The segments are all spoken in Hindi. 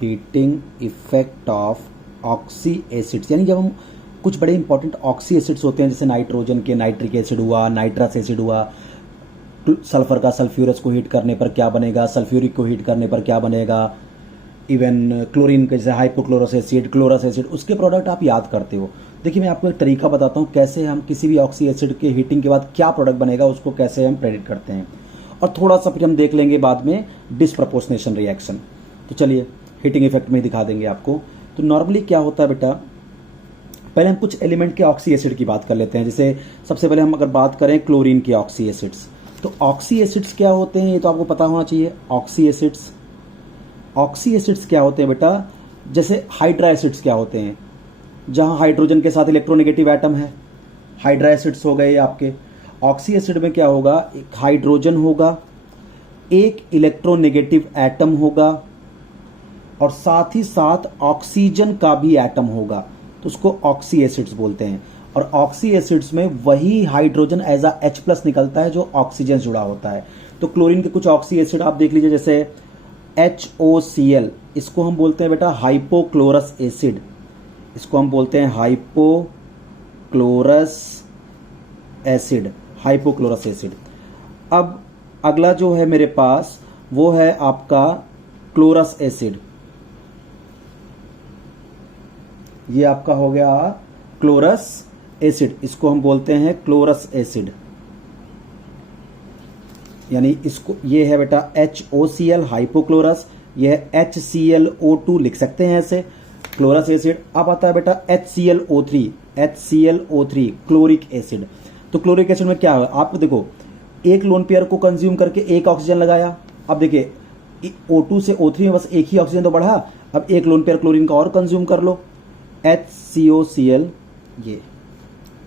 Heating effect of oxy acids, यानी जब हम कुछ बड़े इंपॉर्टेंट ऑक्सी एसिड्स होते हैं जैसे नाइट्रोजन के नाइट्रिक एसिड हुआ, नाइट्रस एसिड हुआ, सल्फर का सल्फ्यूरस को हीट करने पर क्या बनेगा, सल्फ्यूरिक को हीट करने पर क्या बनेगा, इवन क्लोरीन के जैसे हाइपोक्लोरस एसिड, क्लोरस एसिड, उसके प्रोडक्ट आप याद करते हो। देखिए मैं आपको एक तरीका बताता हूँ कैसे हम किसी भी ऑक्सी एसिड के हीटिंग के बाद क्या प्रोडक्ट बनेगा उसको कैसे हम प्रेडिक्ट करते हैं, और थोड़ा सा फिर हम देख लेंगे बाद में डिसप्रपोर्शनेशन रिएक्शन। तो चलिए हीटिंग इफेक्ट में दिखा देंगे आपको। तो नॉर्मली क्या होता है बेटा, पहले हम कुछ एलिमेंट के ऑक्सी एसिड की बात कर लेते हैं। जैसे सबसे पहले हम अगर बात करें क्लोरीन के ऑक्सी एसिड्स, तो ऑक्सी एसिड्स क्या होते हैं ये तो आपको पता होना चाहिए। ऑक्सी एसिड्स क्या होते हैं बेटा, जैसे हाइड्रा एसिड्स क्या होते हैं, जहां हाइड्रोजन के साथ इलेक्ट्रोनेगेटिव एटम है, हाइड्रा एसिड्स हो गए आपके। ऑक्सी एसिड में क्या होगा, एक हाइड्रोजन होगा, एक इलेक्ट्रोनेगेटिव एटम होगा, और साथ ही साथ ऑक्सीजन का भी एटम होगा, तो उसको ऑक्सी एसिड्स बोलते हैं। और ऑक्सी एसिड्स में वही हाइड्रोजन एज अ H+ निकलता है जो ऑक्सीजन जुड़ा होता है। तो क्लोरीन के कुछ ऑक्सी एसिड आप देख लीजिए, जैसे HOCl, इसको हम बोलते हैं बेटा हाइपोक्लोरस एसिड, इसको हम बोलते हैं हाइपोक्लोरस एसिड। अब अगला जो है मेरे पास वो है आपका क्लोरस एसिड, ये आपका हो गया क्लोरस एसिड, इसको हम बोलते हैं क्लोरस एसिड, यानी इसको ये है बेटा HOCl हाइपोक्लोरस, ये है HClO2 लिख सकते हैं ऐसे क्लोरस एसिड। अब आता है बेटा HClO3 क्लोरिक एसिड। तो क्लोरिक एसिड में क्या है, आप देखो एक लोन पेयर को कंज्यूम करके एक ऑक्सीजन लगाया, अब देखिए O2 से O3 में बस एक ही ऑक्सीजन तो बढ़ा, अब एक लोन पेयर क्लोरीन का और कंज्यूम कर लो HCOCl, ये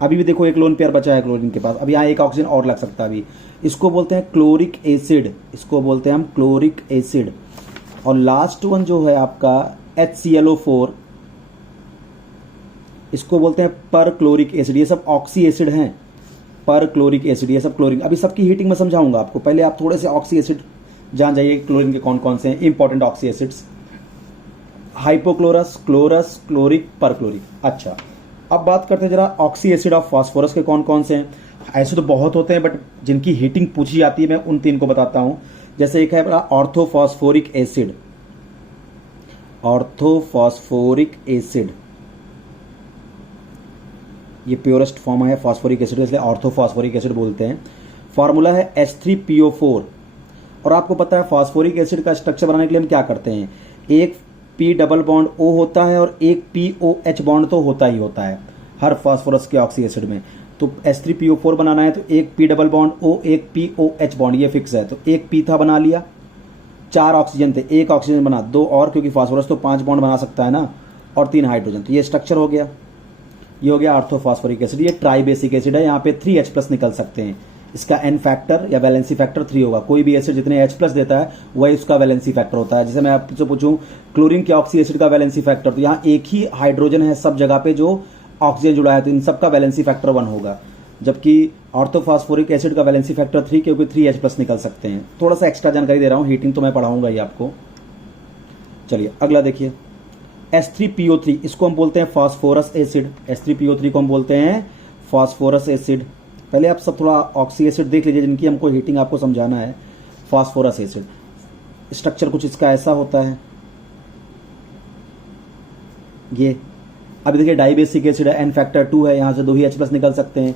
अभी भी देखो एक लोन पेयर बचा है क्लोरीन के पास, अब यहाँ एक ऑक्सीजन और लग सकता है अभी, इसको बोलते हैं क्लोरिक एसिड, इसको बोलते हैं हम क्लोरिक एसिड। और लास्ट वन जो है आपका HClO4, इसको बोलते हैं पर क्लोरिक एसिड। ये सब ऑक्सी एसिड हैं, पर क्लोरिक एसिड, ये सब क्लोरीन। अभी सबकी हीटिंग में समझाऊंगा आपको, पहले आप थोड़े से ऑक्सी एसिड जान जाइए क्लोरीन के कौन कौन से हैं important oxy acids, hypochlorous, chlorous, chloric, perchloric. अच्छा अब बात करते हैं जरा ऑक्सी एसिड ऑफ फास्फोरस के कौन कौन से हैं। ऐसे तो बहुत होते हैं बट जिनकी हीटिंग पूछी जाती है मैं उन 3 को बताता हूं। जैसे एक है ऑर्थोफॉस्फोरिक एसिड, ये प्योरेस्ट फॉर्म है फास्फोरिक एसिड, इसलिए ऑर्थोफॉस्फोरिक एसिड बोलते हैं। फॉर्मूला है H3PO4। और आपको पता है फास्फोरिक एसिड का स्ट्रक्चर बनाने के लिए हम क्या करते हैं, एक P डबल बॉन्ड O होता है और एक POH बॉन्ड तो होता ही होता है हर फास्फोरस के ऑक्सी एसिड में। तो H3PO4 बनाना है तो एक P डबल बॉन्ड O, एक POH बॉन्ड, ये फिक्स है। तो एक P था बना लिया, 4 ऑक्सीजन थे, एक ऑक्सीजन बना, 2 और, क्योंकि फास्फोरस तो 5 बॉन्ड बना सकता है ना, और 3 हाइड्रोजन, तो ये स्ट्रक्चर हो गया। ये हो गया ऑर्थोफॉस्फोरिक एसिड। ये ट्राइबेसिक एसिड है, यहाँ पे 3H+ निकल सकते हैं, इसका N फैक्टर या वैलेंसी फैक्टर 3 होगा। कोई भी एसिड जितने H+ देता है वही उसका वैलेंसी फैक्टर होता है। जैसे मैं आपसे पूछूं क्लोरीन के ऑक्सी एसिड का वैलेंसी फैक्टर, तो यहाँ एक ही हाइड्रोजन है सब जगह पे जो ऑक्सीजन जुड़ा है, तो इन सबका वैलेंसी फैक्टर 1 होगा। जबकि ऑर्थोफॉस्फोरिक एसिड का वैलेंसी फैक्टर 3, क्योंकि 3H+ निकल सकते हैं। थोड़ा सा एक्स्ट्रा जानकारी दे रहा हूँ, हीटिंग तो मैं पढ़ाऊंगा ही आपको। चलिए अगला देखिए H3PO3, इसको हम बोलते हैं फास्फोरस एसिड। H3PO3 को हम बोलते हैं फास्फोरस एसिड। पहले आप सब थोड़ा ऑक्सी एसिड देख लीजिए जिनकी हमको हीटिंग आपको समझाना है। फास्फोरस एसिड स्ट्रक्चर कुछ इसका ऐसा होता है, ये अभी देखिए डाइबेसिक एसिड है, N फैक्टर 2 है, यहां से 2 ही H+ निकल सकते हैं।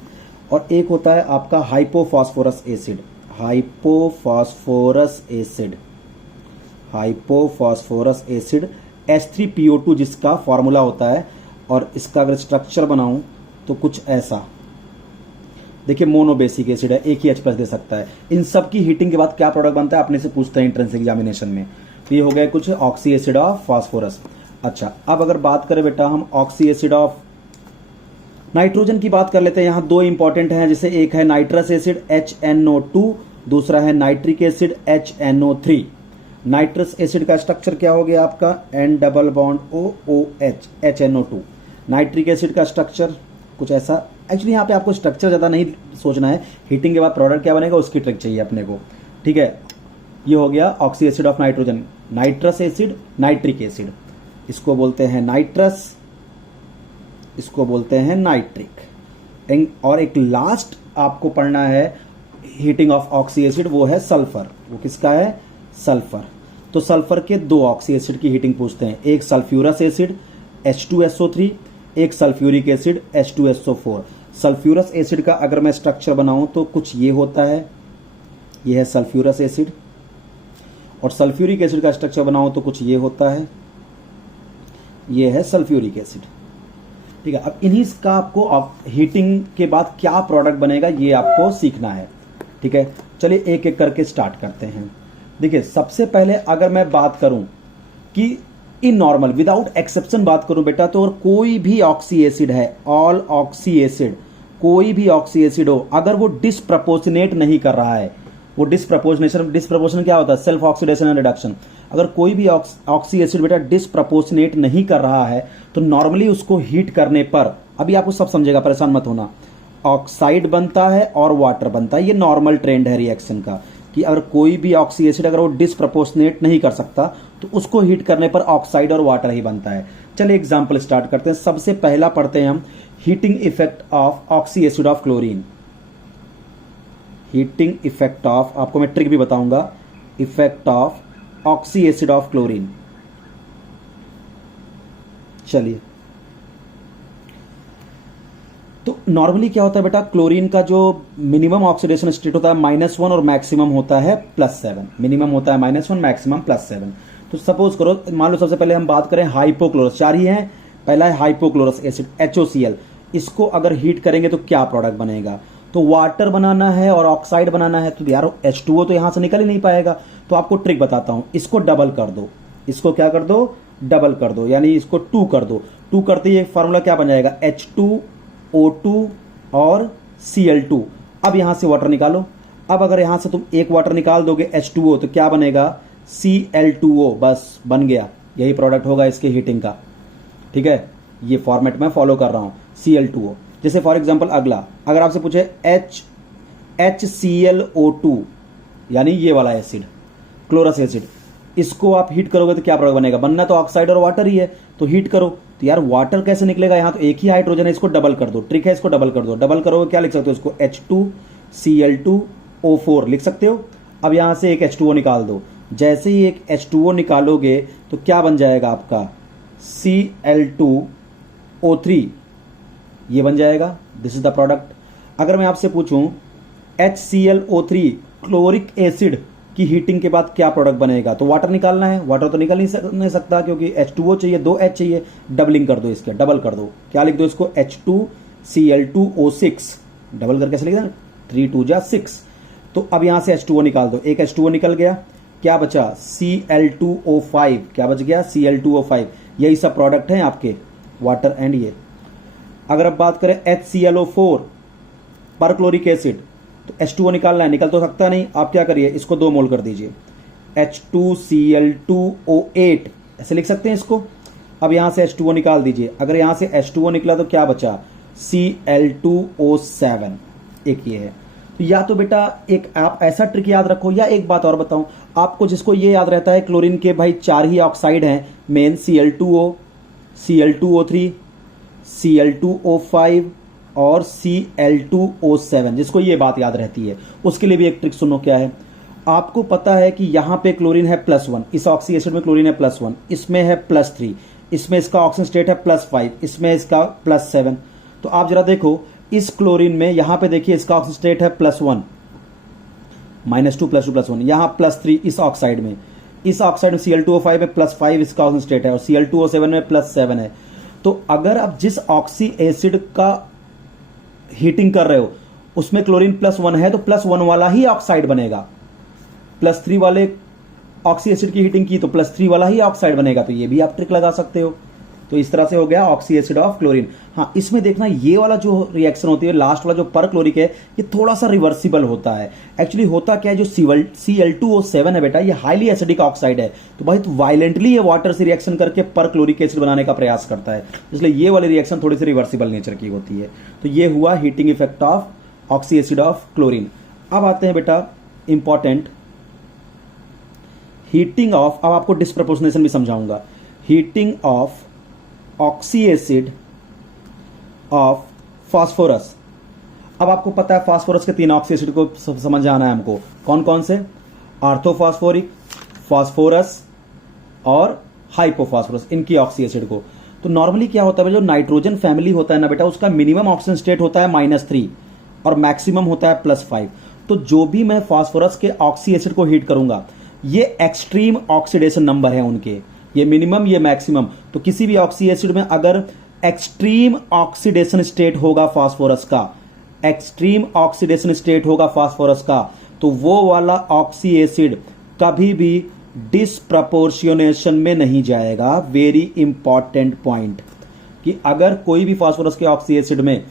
और एक होता है आपका hypophosphorous acid, hypophosphorous acid H3PO2 जिसका फॉर्मूला होता है। और इसका अगर स्ट्रक्चर बनाऊं तो कुछ ऐसा, देखिए मोनोबेसिक एसिड है, एक ही H+ दे सकता है। इन सब की हीटिंग के बाद क्या प्रोडक्ट बनता है अपने से पूछते हैं एंट्रेंस एग्जामिनेशन में। तो ये हो गया कुछ ऑक्सी एसिड ऑफ फास्फोरस। अच्छा अब अगर बात करें बेटा हम ऑक्सी एसिड ऑफ नाइट्रोजन की बात कर लेते हैं। यहाँ 2 इंपॉर्टेंट हैं, जैसे एक है नाइट्रस एसिड HNO2, दूसरा है nitric acid HNO3। Nitrous acid का स्ट्रक्चर क्या हो गया आपका N double bond OOH HNO2। Nitric acid का स्ट्रक्चर कुछ ऐसा। एक्चुअली यहाँ पे आपको स्ट्रक्चर ज़्यादा नहीं सोचना है, हीटिंग के बाद प्रोडक्ट क्या बनेगा उसकी ट्रिक चाहिए अपने को, ठीक है। ये हो गया oxy acid of nitrogen. Nitrous acid, nitric acid, इसको बोलते हैं नाइट्रस, इसको बोलते हैं नाइट्रिक। और एक लास्ट आपको पढ़ना है हीटिंग ऑफ ऑक्सी एसिड, वो है सल्फर। वो किसका है? सल्फर। तो सल्फर के दो ऑक्सी एसिड की हीटिंग पूछते हैं, एक सल्फ्यूरस एसिड H2SO3, एक sulphuric acid H2SO4। Sulphurous acid का अगर मैं स्ट्रक्चर बनाऊं तो कुछ ये होता है, ये है सल्फ्यूरस एसिड, और सल्फ्यूरिक एसिड का स्ट्रक्चर बनाऊं तो कुछ ये होता है, ये है सल्फ्यूरिक एसिड। ठीक है, अब इन्हीं का आपको हीटिंग के बाद क्या प्रोडक्ट बनेगा ये आपको सीखना है। ठीक है, चलिए एक एक करके स्टार्ट करते हैं। देखिए, सबसे पहले अगर मैं बात करूं कि इन नॉर्मल विदाउट एक्सेप्शन बात करूं बेटा, तो और कोई भी ऑक्सी एसिड है, ऑल ऑक्सी एसिड, कोई भी ऑक्सी एसिड हो, अगर वो डिसप्रपोर्शनेट नहीं कर रहा है, वो डिसप्रपोर्शन क्या होता है? Self oxidation and reduction. अगर कोई भी ऑक्सी एसिड बेटा डिसप्रपोर्शनेट नहीं कर रहा है तो नॉर्मली उसको हीट करने पर, अभी आपको सब समझेगा, परेशान मत होना, ऑक्साइड बनता है और वाटर बनता है। ये नॉर्मल ट्रेंड है रिएक्शन का कि अगर कोई भी ऑक्सी एसिड अगर वो डिसप्रपोर्शनेट नहीं कर सकता तो उसको हीट करने पर ऑक्साइड और वाटर ही बनता है। चलिए एग्जांपल स्टार्ट करते हैं। सबसे पहला पढ़ते हैं हम heating effect of oxy acid of chlorine. Heating effect of, आपको मैं ट्रिक भी बताऊंगा, effect of oxy acid of chlorine. चलिए, तो नॉर्मली क्या होता है बेटा, क्लोरीन का जो मिनिमम ऑक्सीडेशन स्टेट होता है -1 और मैक्सिमम होता है +7। मिनिमम होता है -1, मैक्सिमम +7। तो सपोज करो, मान लो सबसे पहले हम बात करें हाइपोक्लोरस, चार ही हैं। पहला है हाइपोक्लोरस एसिड HOCl। इसको अगर हीट करेंगे तो क्या प्रोडक्ट बनेगा? तो वाटर बनाना है और ऑक्साइड बनाना है, तो यार H2O तो यहां से निकल ही नहीं पाएगा। तो आपको ट्रिक बताता हूं, इसको डबल कर दो, इसको क्या कर दो? डबल कर दो, यानी इसको 2 कर दो। 2 करते ही फार्मूला क्या बन जाएगा? H2O2 और Cl2। अब यहां से वाटर निकालो। अब अगर यहां से तुम एक वाटर निकाल दोगे H2O, तो क्या बनेगा? Cl2O। बस बन गया, यही प्रोडक्ट होगा इसके हीटिंग का। ठीक है, ये फॉर्मेट मैं फॉलो कर रहा हूं, Cl2O। जैसे फॉर एग्जांपल अगला, अगर आपसे पूछे HClO2, यानी ये वाला एसिड, क्लोरस एसिड, इसको आप हीट करोगे तो क्या प्रोडक्ट बनेगा? बनना तो ऑक्साइड और वाटर ही है, तो हीट करो। तो यार वाटर कैसे निकलेगा? यहां तो एक ही हाइड्रोजन है, इसको डबल कर दो। ट्रिक है, इसको डबल कर दो। डबल करोगे क्या लिख सकते हो? इसको H2Cl2O4 लिख सकते हो। अब यहां से एक H2O निकाल दो। जैसे ही एक H2O निकालोगे तो क्या बन जाएगा आपका? Cl2O3, ये बन जाएगा। This is the product. अगर मैं आपसे पूछूं HClO3 क्लोरिक एसिड की हीटिंग के बाद क्या प्रोडक्ट बनेगा, तो वाटर निकालना है। वाटर तो निकल नहीं सकता क्योंकि H2O चाहिए, 2 H चाहिए। डबलिंग कर दो, इसके डबल कर दो। क्या लिख दो इसको? H2Cl2O6। डबल करके कैसे लिख देना? 3 2 जा 6। तो अब यहां से H2O निकाल दो। एक H2O निकल गया, क्या बचा? Cl2O5। क्या बच गया? Cl2O5। यही सब प्रोडक्ट हैं आपके, वाटर एंड ये। अगर अब बात करें HClO4 पर क्लोरिक एसिड, तो H2O निकालना है, निकल तो सकता नहीं। आप क्या करिए, इसको 2 मोल कर दीजिए, H2Cl2O8, ऐसे लिख सकते हैं इसको। अब यहां से H2O निकाल दीजिए। अगर यहां से H2O निकला तो क्या बचा? Cl2O7। एक ये है। तो या तो बेटा एक आप ऐसा ट्रिक याद रखो, या एक बात और बताऊं आपको, जिसको ये याद रहता है क्लोरीन के भाई 4 ही ऑक्साइड हैं मेन, Cl2O, Cl2O3, Cl2O5 और Cl2O7, जिसको ये बात याद रहती है, उसके लिए भी एक ट्रिक सुनो। क्या है? आपको पता है कि यहां पे क्लोरीन है +1, इस ऑक्सी एसिड में क्लोरीन है +1, इसमें है +3, इसमें इसका ऑक्सीजन स्टेट है +5, इसमें इसका +7। तो आप जरा देखो, इस क्लोरीन में यहां पे देखिए इसका ऑक्सीजन स्टेट है +1, -2 +2 +1, यहां +3 इस ऑक्साइड में, इस ऑक्साइड में Cl2O5 में +5 इसका ऑक्सीजन स्टेट है और Cl2O7 में +7 है। तो अगर आप जिस ऑक्सी एसिड का हीटिंग कर रहे हो उसमें क्लोरीन +1 है तो +1 वाला ही ऑक्साइड बनेगा। +3 वाले ऑक्सी एसिड की हीटिंग की तो +3 वाला ही ऑक्साइड बनेगा। तो ये भी आप ट्रिक लगा सकते हो। तो इस तरह से हो गया ऑक्सी एसिड ऑफ क्लोरीन। हाँ, इसमें देखना ये वाला जो रिएक्शन होती है, लास्ट वाला जो पर क्लोरिक है, ये थोड़ा सा रिवर्सिबल होता है। एक्चुअली होता क्या है, जो Cl2O7 है बेटा, ये हाईली एसिडिक ऑक्साइड है, तो भाई वायलेंटली ये वाटर से रिएक्शन करके पर क्लोरिक एसिड बनाने का प्रयास करता है, इसलिए ये वाली रिएक्शन थोड़ी सी रिवर्सिबल नेचर की होती है। तो ये हुआ heating effect of oxy acid of chlorine. अब आते हैं बेटा इंपॉर्टेंट हीटिंग ऑफ, अब आपको डिस्प्रपोर्शनेशन भी समझाऊंगा, heating of oxy acid of phosphorus. अब आपको पता है फास्फोरस के 3 ऑक्सी एसिड को समझ आना है हमको, कौन कौन से, आर्थोफॉस्फोरिक, फास्फोरस और हाइपोफॉस्फोरस, इनकी ऑक्सी एसिड को। तो नॉर्मली क्या होता है, जो नाइट्रोजन फैमिली होता है ना बेटा, उसका मिनिमम ऑक्सीजन स्टेट होता है -3 और मैक्सिमम होता है +5। तो जो भी मैं फास्फोरस के ऑक्सी एसिड को हीट करूंगा, ये एक्सट्रीम ऑक्सीडेशन नंबर है उनके, ये मिनिमम ये मैक्सिमम। तो किसी भी ऑक्सी एसिड में अगर एक्सट्रीम ऑक्सीडेशन स्टेट होगा फास्फोरस का, एक्सट्रीम ऑक्सीडेशन स्टेट होगा फास्फोरस का, तो वो वाला ऑक्सी एसिड कभी भी डिस्प्रपोर्शनेशन में नहीं जाएगा। वेरी इंपॉर्टेंट पॉइंट, कि अगर कोई भी फास्फोरस के ऑक्सी एसिड में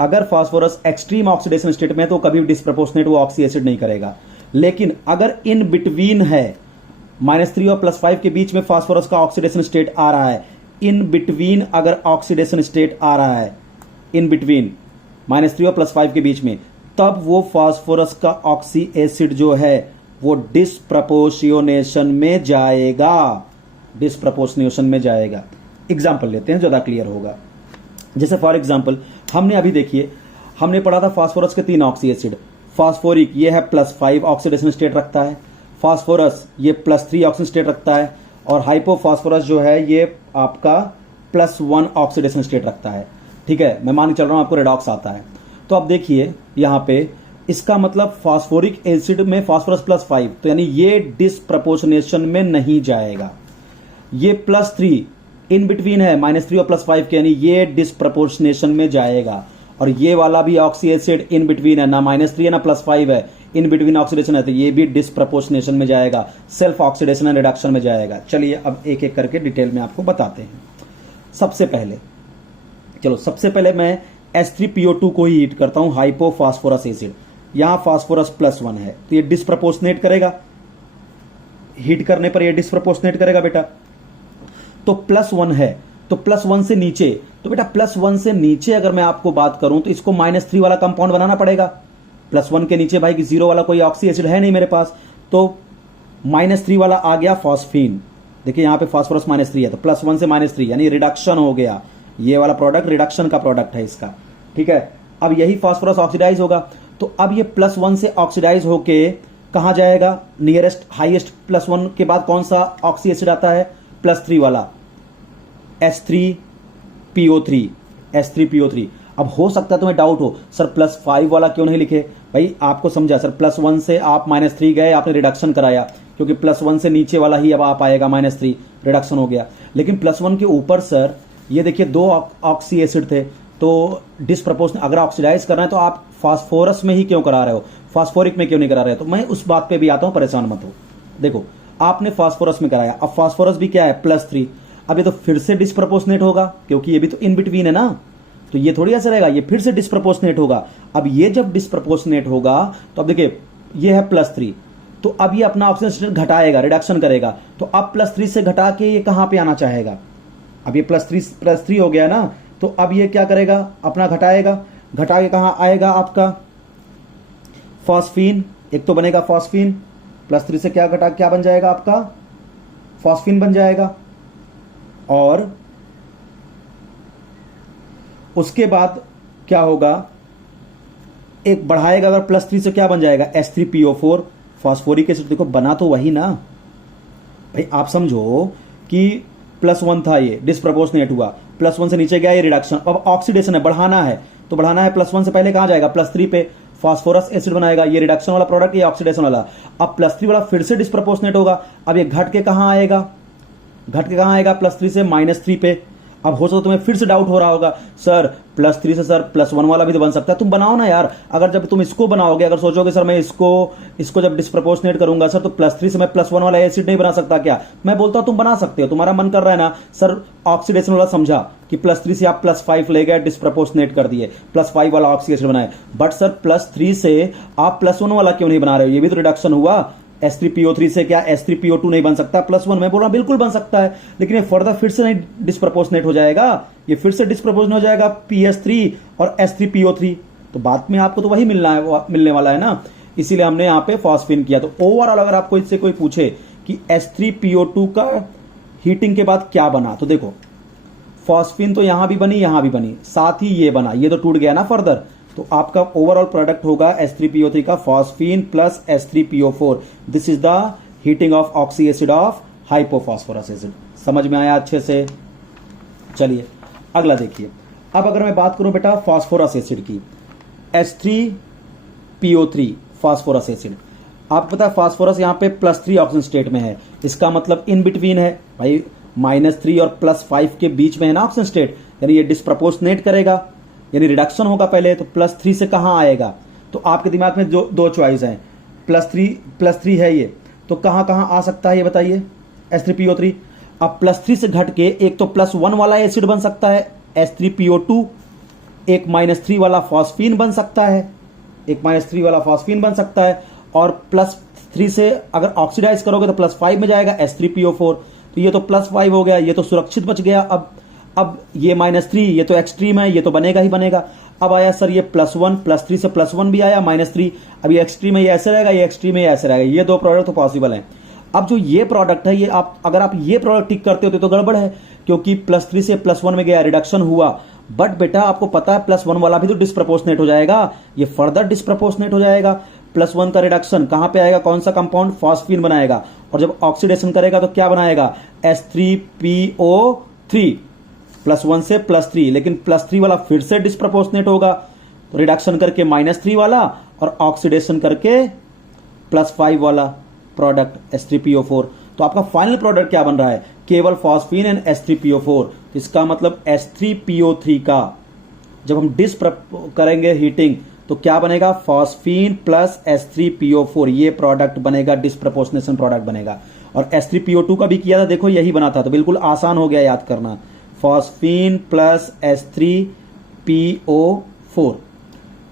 अगर फास्फोरस एक्सट्रीम ऑक्सीडेशन स्टेट में है तो कभी डिस्प्रपोर्शनेट वो ऑक्सी एसिड नहीं करेगा। लेकिन अगर इन बिटवीन है, -3 और +5 के बीच में फास्फोरस का ऑक्सीडेशन स्टेट आ रहा है, इन बिटवीन अगर ऑक्सीडेशन स्टेट आ रहा है, इन बिटवीन -3 और +5 के बीच में, तब वो फास्फोरस का ऑक्सी एसिड जो है वो डिस्प्रपोर्शनेशन में जाएगा, डिस्प्रपोर्शनेशन में जाएगा। एग्जाम्पल लेते हैं, ज्यादा क्लियर होगा। जैसे फॉर एग्जाम्पल हमने अभी देखिए, हमने पढ़ा था फास्फोरस के 3 ऑक्सी एसिड, फास्फोरिक ये है +5 ऑक्सीडेशन स्टेट रखता है, फास्फोरस ये +3 ऑक्सीडेशन स्टेट रखता है, और हाइपोफॉस्फोरस जो है ये आपका +1 ऑक्सीडेशन स्टेट रखता है। ठीक है, मैं मान के चल रहा हूं आपको रेडॉक्स आता है। तो अब देखिए यहां पे, इसका मतलब फास्फोरिक एसिड में फास्फोरस +5, तो यानी ये डिस्प्रपोर्शनेशन में नहीं जाएगा। ये +3 इन बिटवीन है, -3 और +5 के, यानी ये डिस्प्रपोर्शनेशन में जाएगा। और ये वाला भी ऑक्सी एसिड इन बिटवीन है, ना -3 है ना +5 है, इन बिटवीन ऑक्सीडेशन है, तो ये भी डिस्प्रपोर्शनेशन में जाएगा, सेल्फ ऑक्सीडेशन एंड रिडक्शन में जाएगा। चलिए अब एक एक करके डिटेल में आपको बताते हैं। सबसे पहले मैं H3PO2 को ही हीट करता हूं, हाइपोफॉस्फोरस एसिड। यहां फास्फोरस +1 है, तो ये डिस्प्रपोर्शनेट करेगा, हीट करने पर ये डिस्प्रपोर्शनेट करेगा बेटा। तो +1 है, तो +1 से नीचे, तो बेटा +1 से नीचे अगर मैं आपको बात करूं तो इसको -3 वाला कंपाउंड बनाना पड़ेगा। +1 के नीचे भाई 0 वाला कोई ऑक्सी एसिड है नहीं मेरे पास, तो -3 वाला आ गया फॉस्फीन। देखिए यहां पे फास्फोरस -3 है, तो +1 से -3 यानी रिडक्शन हो गया। ये वाला प्रोडक्ट रिडक्शन का प्रोडक्ट है इसका। ठीक है, अब यही फास्फोरस ऑक्सीडाइज होगा, तो अब ये +1 से ऑक्सीडाइज होके कहां जाएगा, नियरेस्ट हाईएस्ट +1 के बाद कौन सा ऑक्सी एसिड आता है, +3 वाला, H3PO3। अब हो सकता है तुम्हें डाउट हो, सर +5 वाला क्यों नहीं लिखे, भाई आपको समझा सर, +1 से आप -3 गए, आपने रिडक्शन कराया, क्योंकि +1 से नीचे वाला ही अब आप आएगा -3, रिडक्शन हो गया। लेकिन +1 के ऊपर सर ये देखिए 2 ऑक्सी एसिड थे, तो डिस्प्रपोर्शनेट अगर ऑक्सीडाइज करना है तो आप फास्फोरस में ही क्यों करा रहे हो, फास्फोरिक में क्यों नहीं करा रहे हो। तो मैं उस बात पे भी आता हूं, परेशान मत हो। देखो आपने फास्फोरस में कराया, अब फास्फोरस भी क्या है, +3, अब ये तो फिर से डिस्प्रपोर्शनेट होगा, क्योंकि ये भी तो इन बिटवीन है ना, तो ये थोड़ी ऐसा रहेगा, ये फिर से डिस्प्रपोर्शनेट होगा। अब ये जब डिस्प्रपोर्शनेट होगा तो अब देखिए ये है +3, तो अब ये अपना ऑक्सीजन घटाएगा, रिडक्शन करेगा, तो अब +3 से घटा के ये कहां पे आना चाहेगा, अब ये +3 हो गया ना, तो अब ये क्या करेगा, अपना घटाएगा, घटा के कहां आएगा आपका फॉस्फीन, एक तो बनेगा फॉस्फीन, +3 से क्या घटा क्या बन जाएगा आपका फॉस्फीन बन जाएगा। और उसके बाद क्या होगा, एक बढ़ाएगा, अगर +3 से क्या बन जाएगा, H3PO4 फास्फोरिक एसिड। देखो बना तो वही ना भाई, आप समझो कि +1 था, ये डिस्प्रपोर्शनेट हुआ, +1 से नीचे गया, ये रिडक्शन, अब ऑक्सीडेशन है, बढ़ाना है, तो बढ़ाना है +1 से पहले कहां जाएगा, +3 पे फास्फोरस एसिड बनाएगा, ये रिडक्शन वाला प्रोडक्ट, ये ऑक्सीडेशन वाला। अब +3 वाला फिर से डिस्प्रपोर्शनेट होगा, अब ये घट के कहां आएगा, +3 से -3 पे। अब हो सकता तुम्हें फिर से डाउट हो रहा होगा, सर +3 से सर +1 वाला भी तो बन सकता है, तुम बनाओ ना यार। अगर जब तुम इसको बनाओगे, अगर सोचोगे सर मैं इसको जब डिस्प्रपोर्शनेट करूंगा सर, तो +3 से मैं +1 वाला एसिड नहीं बना सकता क्या, मैं बोलता हूं तुम बना सकते हो, तुम्हारा मन कर रहा है ना सर, ऑक्सीडेशन वाला समझा कि +3 से आप +5 ले गए, डिस्प्रपोर्शनेट कर दिए, +5 वाला ऑक्सी एसिड बनाए, बट सर +3 से आप +1 वाला क्यों नहीं बना रहे हो, ये भी तो रिडक्शन हुआ। H3PO3 से क्या H3PO2 नहीं बन सकता +1, मैं बोल रहा बिल्कुल बन सकता है, लेकिन ये फर्दर फिर से नहीं डिस्प्रपोर्शनेट हो जाएगा, ये फिर से डिस्प्रपोर्शनेट हो जाएगा PS3 और H3PO3, तो बाद में आपको तो वही मिलने वाला है ना, इसीलिए हमने यहाँ पे फॉस्फीन किया। तो ओवरऑल अगर आपको इससे कोई पूछे कि H3PO2 का हीटिंग के बाद क्या बना। तो देखो फॉस्फीन तो यहां भी बनी, यहां भी बनी, साथ ही ये बना, ये तो टूट गया ना फर्दर। तो आपका ओवरऑल प्रोडक्ट होगा H3PO3 का phosphine plus H3PO4। This is the heating of oxy acid of hypophosphorous acid. समझ में आया अच्छे से? चलिए अगला देखिए। अब अगर मैं बात करूं बेटा फास्फोरस एसिड की, H3PO3 फास्फोरस एसिड। आपको पता है फास्फोरस यहां पे +3 ऑक्सीजन स्टेट में है, इसका मतलब इन बिटवीन है भाई, -3 और +5 के बीच में है ना ऑक्सीजन स्टेट, यानी ये डिस्प्रपोर्शनेट करेगा, यानी रिडक्शन होगा पहले। तो +3 से कहां आएगा? तो आपके दिमाग में जो दो चॉइस है, +3 है ये, तो कहां कहां आ सकता है ये बताइए? H3PO3। अब +3 से घट के एक तो +1 वाला एसिड बन सकता है H3PO2, एक -3 वाला फॉस्फीन बन सकता है, एक -3 वाला फॉस्फीन बन सकता है, और +3 से अगर ऑक्सीडाइज करोगे तो +5 में जाएगा H3PO4। तो ये तो +5 हो गया, ये तो सुरक्षित बच गया। अब ये -3, ये तो एक्सट्रीम है, ये तो बनेगा ही बनेगा। अब आया सर ये +1, +3 से +1 भी आया, -3, अब ये एक्सट्रीम है, ये ऐसे रहेगा, ये एक्सट्रीम है, ये ऐसे रहेगा। ये दो प्रोडक्ट तो पॉसिबल है। अब जो ये प्रोडक्ट है, ये अगर आप ये प्रोडक्ट टिक करते होते तो गड़बड़ है, क्योंकि +3 से +1 में गया, रिडक्शन हुआ। बट बेटा आपको पता है +1 वाला भी तो डिस्प्रपोर्शनेट हो जाएगा, ये फर्दर डिस्प्रपोर्शनेट हो जाएगा। +1 का रिडक्शन कहां पे आएगा? कौन सा कंपाउंड? फॉस्फीन बनाएगा। और जब ऑक्सीडेशन करेगा तो क्या बनाएगा? H3PO3, +1 से +3, लेकिन +3 वाला फिर से डिस्प्रपोर्शनेट होगा, तो रिडक्शन करके -3 वाला और ऑक्सीडेशन करके +5 वाला प्रोडक्ट H3PO4। तो आपका फाइनल प्रोडक्ट क्या बन रहा है? केवल फॉस्फीन एंड H3PO4। इसका मतलब H3PO3 का जब हम करेंगे हीटिंग तो क्या बनेगा? फॉस्फीन प्लस H3PO4, ये प्रोडक्ट बनेगा, डिस्प्रपोर्शनेशन प्रोडक्ट बनेगा। और H3PO2 का भी किया था, देखो यही बना था, तो बिल्कुल आसान हो गया याद करना, फॉस्फीन प्लस H3PO4।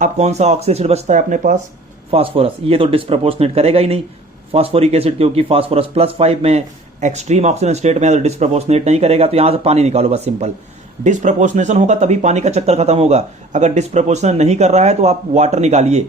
अब कौन सा ऑक्सी एसिड बचता है अपने पास? फास्फोरस। ये तो डिस्प्रपोर्शनेट करेगा ही नहीं फॉस्फोरिक एसिड, क्योंकि फास्फोरस +5 में एक्सट्रीम ऑक्सीजन स्टेट में, तो डिस्प्रपोर्शनेट नहीं करेगा। तो यहां से पानी निकालो बस, सिंपल। डिस्प्रपोर्शनेशन होगा तभी पानी का चक्कर खत्म होगा। अगर डिस्प्रपोर्शनेशन नहीं कर रहा है तो आप वाटर निकालिए।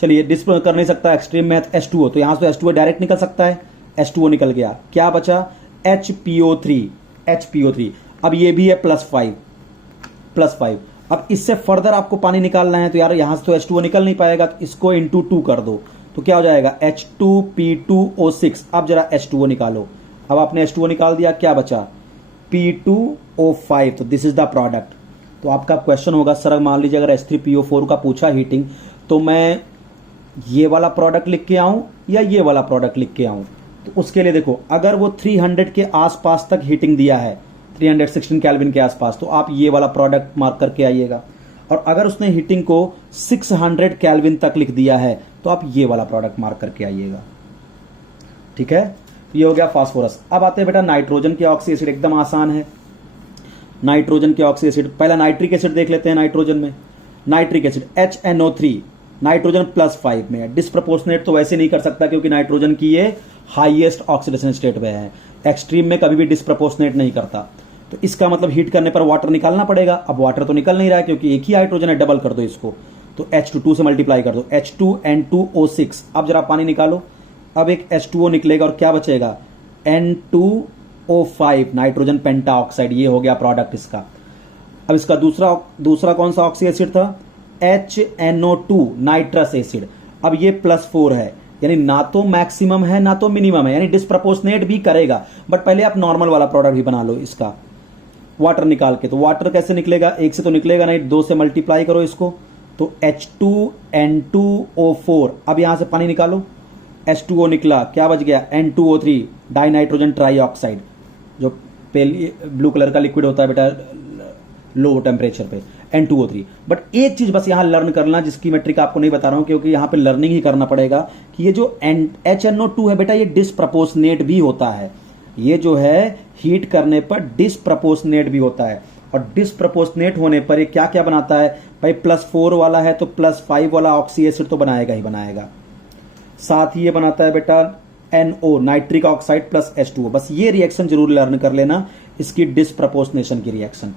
चलिए डिस्प कर नहीं सकता, एक्सट्रीम में H2O, तो यहां से H2O डायरेक्ट निकल सकता है, H2O निकल गया। क्या बचा? HPO3। अब ये भी है +5। अब इससे फर्दर आपको पानी निकालना है, तो यार यहां से तो H2O निकल नहीं पाएगा, तो इसको × 2 कर दो, तो क्या हो जाएगा? H2P2O6। अब जरा H2O निकालो। अब आपने H2O निकाल दिया, क्या बचा? P2O5। तो दिस इज द प्रोडक्ट। तो आपका क्वेश्चन होगा सर मान लीजिए अगर H3PO4 का पूछा हीटिंग, तो मैं ये वाला प्रोडक्ट लिख के आऊं या ये वाला प्रोडक्ट लिख के आऊं? तो उसके लिए देखो, अगर वो 300 के आसपास तक हीटिंग दिया है, 316 केल्विन के आसपास, तो आप ये वाला प्रोडक्ट मार्क करके आइएगा। और अगर उसने हीटिंग को 600 केल्विन तक लिख दिया है, तो आप ये वाला प्रोडक्ट मार्क करके आइएगा। ठीक है, ये हो गया फास्फोरस। अब आते हैं बेटा नाइट्रोजन के ऑक्सी एसिड, एकदम आसान है। नाइट्रोजन के ऑक्सी एसिड, पहला नाइट्रिक एसिड देख लेते हैं। नाइट्रोजन में नाइट्रिक एसिड HNO3, नाइट्रोजन +5 में है। डिस्प्रपोर्शनेट तो वैसे नहीं कर सकता, क्योंकि नाइट्रोजन की ये हाईएस्ट ऑक्सीडेशन स्टेट में है, एक्सट्रीम में कभी भी डिस्प्रपोर्शनेट नहीं करता। तो इसका मतलब हीट करने पर वाटर निकालना पड़ेगा। अब वाटर तो निकल नहीं रहा है, क्योंकि एक ही हाइड्रोजन है, डबल कर दो इसको, तो H2 से मल्टीप्लाई कर दो, H2N2O6। अब जरा पानी निकालो, अब एक H2O निकलेगा और क्या बचेगा? N2O5, nitrogen pentoxide. ये हो गया प्रोडक्ट इसका। अब इसका दूसरा कौन सा ऑक्सी एसिड था? HNO2, nitrous acid. अब ये +4 है, यानी ना तो मैक्सिमम है ना तो मिनिमम है, यानी डिस्प्रपोर्शनेट भी करेगा। बट पहले आप नॉर्मल वाला प्रोडक्ट भी बना लो इसका, वाटर निकाल के। तो वाटर कैसे निकलेगा? एक से तो निकलेगा नहीं, 2 से मल्टीप्लाई करो इसको, तो H2N2O4। अब यहां से पानी निकालो, H2O निकला, क्या बच गया? N2O3, डाई नाइट्रोजन ट्राईऑक्साइड, जो ब्लू कलर का लिक्विड होता है बेटा लो टेम्परेचर पे, N2O3। बट एक चीज बस यहां लर्न करना, जिसकी मैं ट्रिक आपको नहीं बता रहा हूं, क्योंकि यहां पे लर्निंग ही करना पड़ेगा, कि ये जो HNO2 है बेटा, ये डिस्प्रपोर्शनेट भी होता है। ये जो है हीट करने पर डिस्प्रपोर्शनेट भी होता है, और डिस्प्रपोर्शनेट होने पर ये क्या क्या बनाता है भाई? +4 वाला है तो +5 वाला ऑक्सी एसिड तो बनाएगा ही बनाएगा। साथ ही ये बनाता है बेटा NO, nitric oxide plus H2O। बस ये रिएक्शन जरूर लर्न कर लेना, इसकी डिस्प्रपोर्शनेशन की रिएक्शन।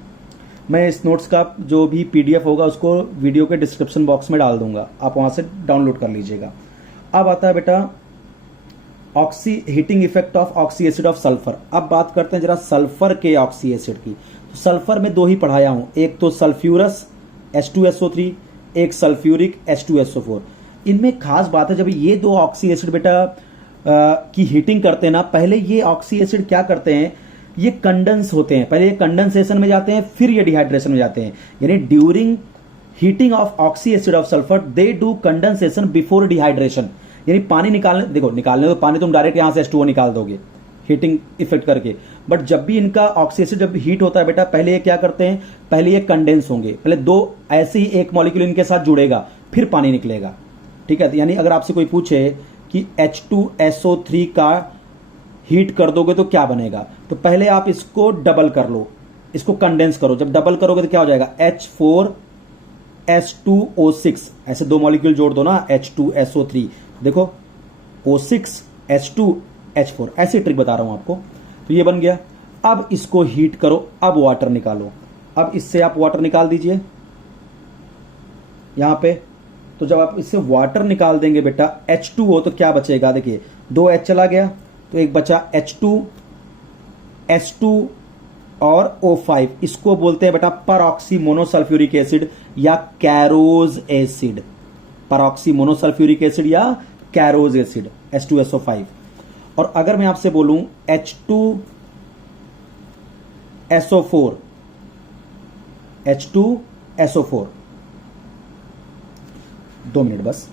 मैं इस नोट्स का जो भी PDF होगा उसको वीडियो के डिस्क्रिप्शन बॉक्स में डाल दूंगा, आप वहां से डाउनलोड कर लीजिएगा। अब आता है बेटा oxy heating effect of oxy acid of sulphur. अब बात करते हैं जरा सल्फर के ऑक्सी एसिड की। तो सल्फर में दो ही पढ़ाया हूं, एक तो सल्फ्यूरस H2SO3, एक सल्फ्यूरिक H2SO4। इनमें खास बात है, जब ये दो ऑक्सी एसिड बेटा की हीटिंग करते हैं ना, पहले ये ऑक्सी एसिड क्या करते हैं, ये कंडेंस होते हैं, पहले ये कंडेंसेशन में जाते हैं, फिर ये डिहाइड्रेशन में जाते हैं। यानी during heating of oxy acid of sulphur they do condensation before dehydration. यानी पानी निकालने, देखो निकालने तो पानी तुम डायरेक्ट यहां से H2O निकाल दोगे हीटिंग इफेक्ट करके, बट जब भी इनका ऑक्सी एसिड जब हीट होता है बेटा, पहले ये क्या करते हैं, पहले ये कंडेंस होंगे, पहले दो ऐसे ही एक मॉलिक्यूल इनके साथ जुड़ेगा, फिर पानी निकलेगा। ठीक है, यानी अगर आपसे कोई पूछे कि H2SO3 का हीट कर दोगे तो क्या बनेगा, तो पहले आप इसको डबल कर लो, इसको कंडेंस करो। जब डबल करोगे तो क्या हो जाएगा, H4S2O6, ऐसे दो मॉलिक्यूल जोड़ दो ना, H2SO3, देखो O6 H2 H4, ऐसी ट्रिक बता रहा हूं आपको। तो ये बन गया। अब इसको हीट करो, अब वाटर निकालो। अब इससे आप वाटर निकाल दीजिए यहां पे। तो जब आप इससे वाटर निकाल देंगे बेटा H2O, तो क्या बचेगा, देखिए 2 H चला गया, तो एक बचा H2 S2 और O5। इसको बोलते हैं बेटा परऑक्सी मोनोसल्फ्यूरिक एसिड या कैरोज एसिड। परऑक्सी मोनोसल्फ्यूरिक एसिड या कैरोज एसिड H2SO5। और अगर मैं आपसे बोलूं H2SO4, H2SO4, 2 मिनट बस।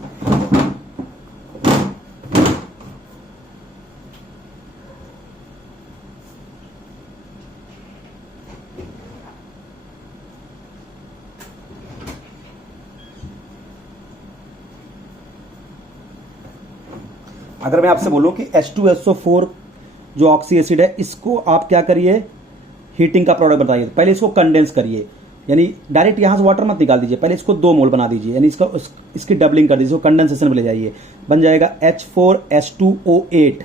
अगर मैं आपसे बोलूं कि H2SO4 जो ऑक्सी एसिड है, इसको आप क्या करिए, हीटिंग का प्रोडक्ट बताइए। पहले इसको कंडेंस करिए, यानी डायरेक्ट यहां से वाटर मत निकाल दीजिए, पहले इसको 2 मोल बना दीजिए, यानी इसकी डबलिंग कर दीजिए, कंडेंसेशन में ले जाइए, बन जाएगा H4S2O8।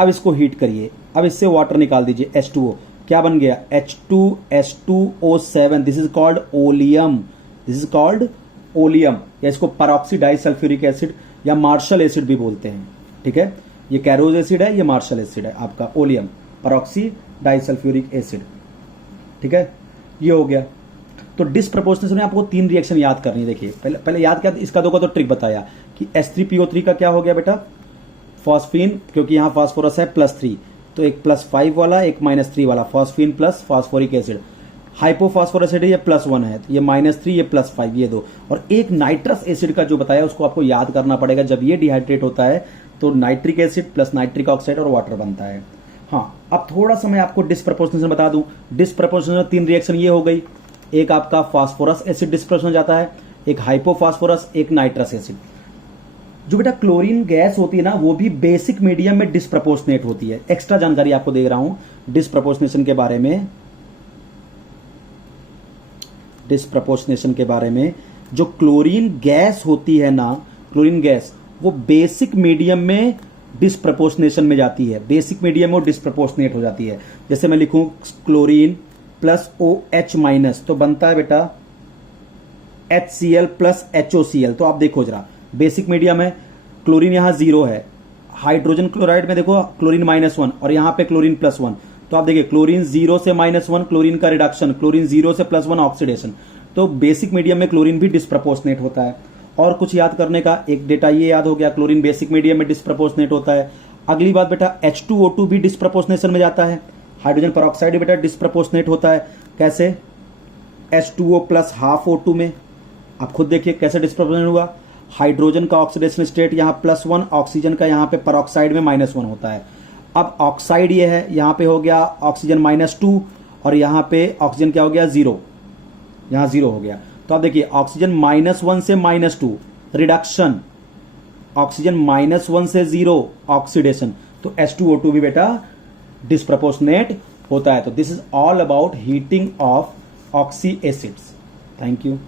अब इसको हीट करिए, अब इससे वाटर निकाल दीजिए H2O, क्या बन गया, H2S2O7। This is called oleum, this is called oleum, या इसको परऑक्सी डाइसल्फ्यूरिक एसिड या मार्शल एसिड भी बोलते हैं। ठीक है, ये कैरोज एसिड है, ये मार्शल एसिड है आपका ओलियम, परऑक्सी डाइसल्फ्यूरिक एसिड। ठीक है, ये हो गया। तो डिस्प्रपोर्शनेशन में आपको 3 रिएक्शन याद करनी है। देखिए पहले याद किया, इसका दो का तो ट्रिक बताया कि H3PO3 का क्या हो गया बेटा, फॉस्फीन, क्योंकि यहां फास्फोरस है +3, तो एक +5 वाला, एक -3 वाला, phosphine plus phosphoric acid. Hypophosphorous acid ये +1 है, तो ये -3, ये +5, ये 2। और एक नाइट्रस एसिड का जो बताया उसको आपको याद करना पड़ेगा। जब ये डिहाइड्रेट होता है तो nitric acid plus nitric oxide और वाटर बनता है। हाँ, अब थोड़ा सा मैं आपको डिस्प्रपोर्शनेशन बता दूं। डिस्प्रपोर्शनेशन में 3 रिएक्शन ये हो गई, एक आपका फास्फोरस एसिड डिस्प्रपोर्शन जाता है, एक हाइपोफॉस्फोरस, एक नाइट्रस एसिड। जो बेटा क्लोरीन गैस होती है ना, वो भी बेसिक मीडियम में डिस्प्रपोर्शनेट होती है। एक्स्ट्रा जानकारी आपको दे रहा हूं डिस्प्रपोर्शनेशन के बारे में। डिस्प्रपोर्शनेशन के बारे में, जो क्लोरीन गैस होती है ना, क्लोरीन गैस वो बेसिक मीडियम में डिस्प्रपोर्शनेशन में जाती है, बेसिक मीडियम में डिस्प्रपोर्शनेट हो जाती है। जैसे मैं लिखूं क्लोरीन प्लस OH-, तो बनता है बेटा HCl प्लस HOCl। तो आप देखो जरा, बेसिक मीडियम है, क्लोरीन यहां 0 है, हाइड्रोजन क्लोराइड में देखो क्लोरीन -1 और यहां पे क्लोरीन +1। तो आप देखिए क्लोरीन 0 से -1 क्लोरीन का रिडक्शन, क्लोरीन 0 से +1 ऑक्सीडेशन। तो बेसिक मीडियम में क्लोरीन भी डिस्प्रपोर्शनेट होता है। और कुछ याद करने का, एक डेटा ये याद हो गया, क्लोरीन बेसिक मीडियम में डिस्प्रपोर्शनेट होता है। अगली बात बेटा H2O2 भी डिस्प्रपोर्शनेशन में जाता है। हाइड्रोजन परऑक्साइड बेटा डिस्प्रपोर्शनेट होता है। कैसे, H2O प्लस हाफ O2 में, आप खुद देखिए कैसे डिस्प्रपोर्शनेट हुआ। हाइड्रोजन का ऑक्सीडेशन स्टेट यहाँ +1, ऑक्सीजन का यहाँ पे परऑक्साइड में -1 होता है। अब ऑक्साइड ये है, यहाँ पे हो गया ऑक्सीजन -2 और यहाँ पे ऑक्सीजन क्या हो गया 0, यहाँ 0 हो गया। तो आप देखिए ऑक्सीजन -1 से -2 रिडक्शन, ऑक्सीजन -1 से 0 ऑक्सीडेशन। तो H2O2 भी बेटा डिस्प्रपोर्शनेट होता है। तो this is all about heating of oxy acids. Thank you.